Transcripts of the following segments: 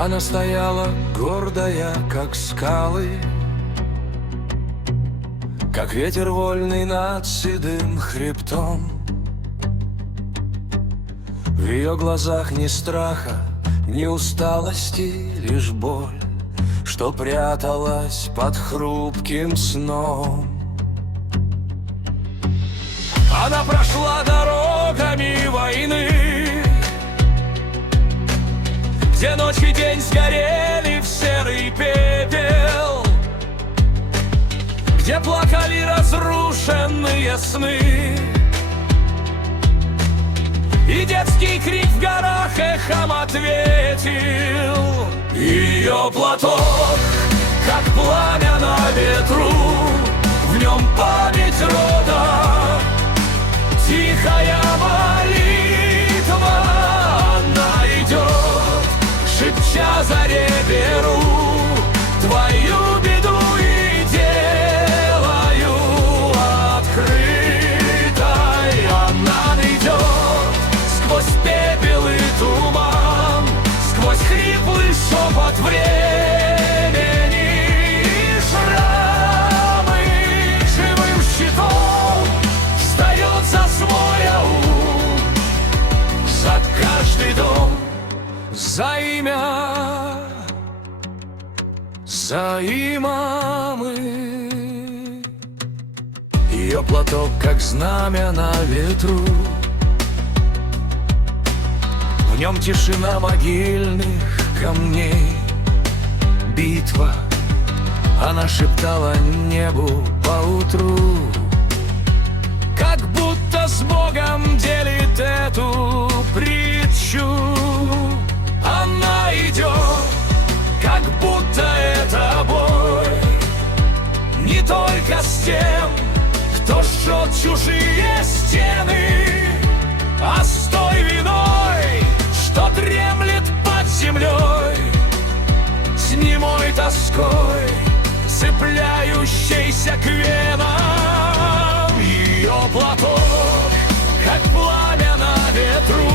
Она стояла гордая, как скалы, как ветер вольный над седым хребтом. В ее глазах ни страха, ни усталости, лишь боль, что пряталась под хрупким сном. Она прошла дорогами войны, где ночь и день сгорели в серый пепел, где плакали разрушенные сны, и детский крик в горах эхом ответил. Ее платок, как пламя на ветру, в нем память рода, тихая молитва. Она идет, шепча заре беру твою беду и делаю открытой. Она идет сквозь пепел и туман, сквозь хриплый шепот времени и шрамы. Живым щитом встает за свой аул, за каждый дом, за имя, за имамы. Ее платок, как знамя на ветру, в нем тишина могильных камней. Битва, она шептала небу поутру, как будто с Богом делит эту притчу. Она идет, как будто это бой, не только с тем, кто жжет чужие стены, а с той виной, что дремлет под землей, с немой тоской, цепляющейся к венам. Ее платок, как пламя на ветру,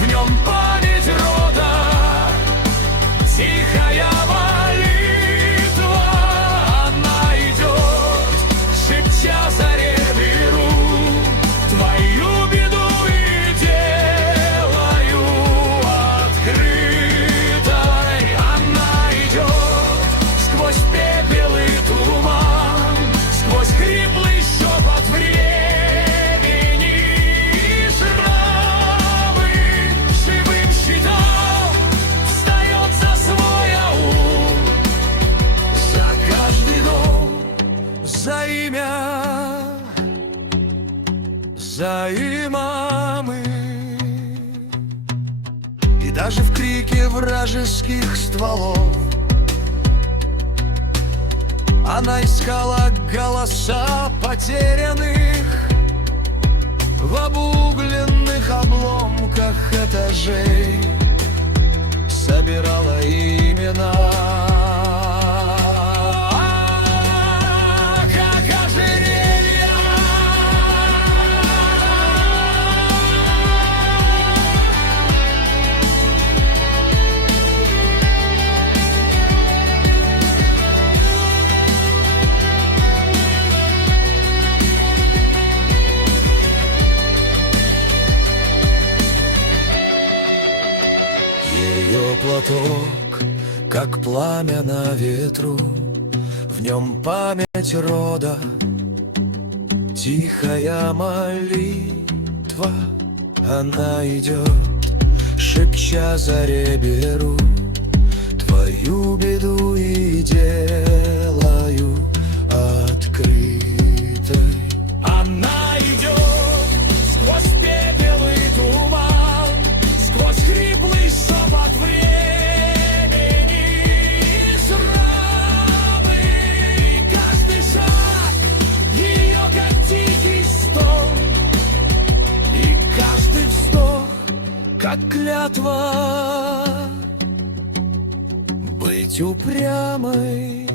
в нем память рода, тихая молитва. Она идет, шепча заре беру твою беду и делаю открытой. Она идет сквозь пепел и туман, сквозь хриплый шепот времени и шрамы. Живым щитом встает за свой аул, за каждый дом, за имя, за имамы. И даже в крике вражеских стволов она искала голоса потерянных в обугленных обломках этажей, собирала имена. Как ожерелья. Ее платок, как пламя на ветру, в нем память рода, тихая молитва. Она идет, шепча заре беру твою беду и делаю открытой. Она идет сквозь пепел и туман, сквозь хриплый шепот времени и шрамы. И каждый шаг ее, как тихий стон, и каждый вздох, как клятва быть упрямой.